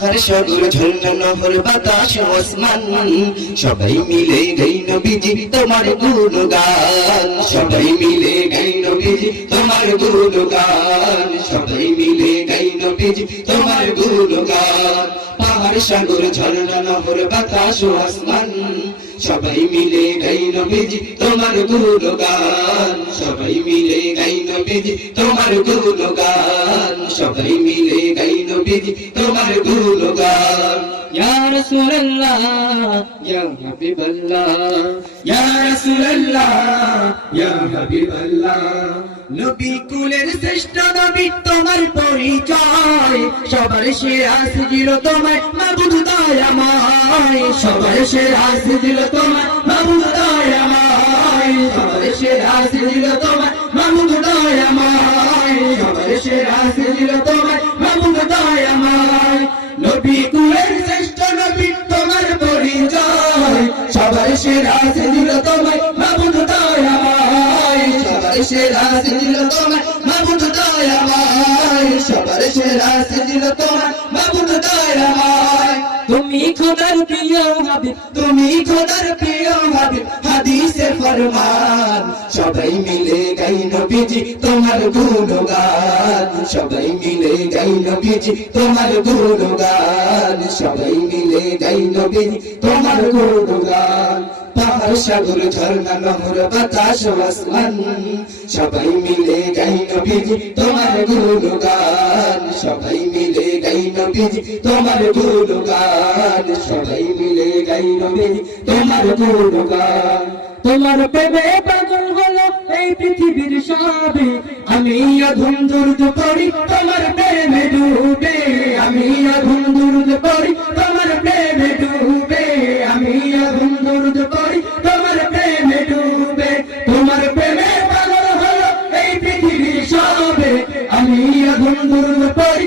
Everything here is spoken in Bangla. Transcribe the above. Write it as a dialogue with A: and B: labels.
A: পাহাড় সাগর ঝর্ণা নহর বাতাস ওসমান সবাই মিলে গাই নবীজি তোমার গুণগান। সবাই মিলে গাই নবীজি তোমার গুণগান। সবাই মিলে গাই নবীজি তোমার গুণগান। পাহাড়, সাগর, ঝর্ণা, নহর, বাতাস ওসমান সবাই মিলে গাই নবীজি তোমার গুণগান। সবাই মিলে গাই নবীজি তোমার গুণগান। সবাই মিলে গাই নবীজি তোমার গুণগান।
B: ইয়া রাসূলুল্লাহ ইয়া হাবিবাল্লাহ। ইয়া রাসূলুল্লাহ ইয়া হাবিবাল্লাহ। নবী কুলের শ্রেষ্ঠ নবী তোমার পরিচয়। সবার সেরা দিল তোমার মাবুদ দয়াময় সবার সেরা দিল তোমার মাবুদ দয়াময় সবার সেরা দিল তোমার মাবুদ দয়াময় সবার সেরা দিল তোমার সবার সেরা দিল তোমায়, মাবুদ দয়াময়। সবার সেরা দিল তোমার মাবুদ দয়াময়। সবার সেরা দিল তোমার মাবুদ দয়াময়। তুমি খোদার প্রিয় হাবিব, তুমি খোদার প্রিয় হাবিব, হাদিসে ফরমান,
A: সবাই মিলে গাই নবীজি, তোমার গুণগান। সবাই মিলে গাই নবীজি, তোমার গুণগান। সবাই মিলে গাই নবীজি, তোমার গুণগান। পাহাড়, সাগর, ঝর্ণা, নহর, বাতাস আসমান। সবাই মিলে গাই নবীজি, তোমার গুণগান। সবাই মিলে নবীজি, তোমার গুণগান সবাই মিলে গাই নবীজি, তোমার গুণগান
B: তোমার প্রেমে পাগল হলো এই পৃথিবীর সবে। আমি অধম দুর্দ করি, তোমার প্রেমে ডুবে। আমি অধম দুর্দ করি, তোমার প্রেমে ডুবে। আমি অধম দুর্দ করি, তোমার প্রেমে ডুবে। তোমার প্রেমে পাগল হলো এই পৃথিবীর সবে। আমি অধম দুর্দ করি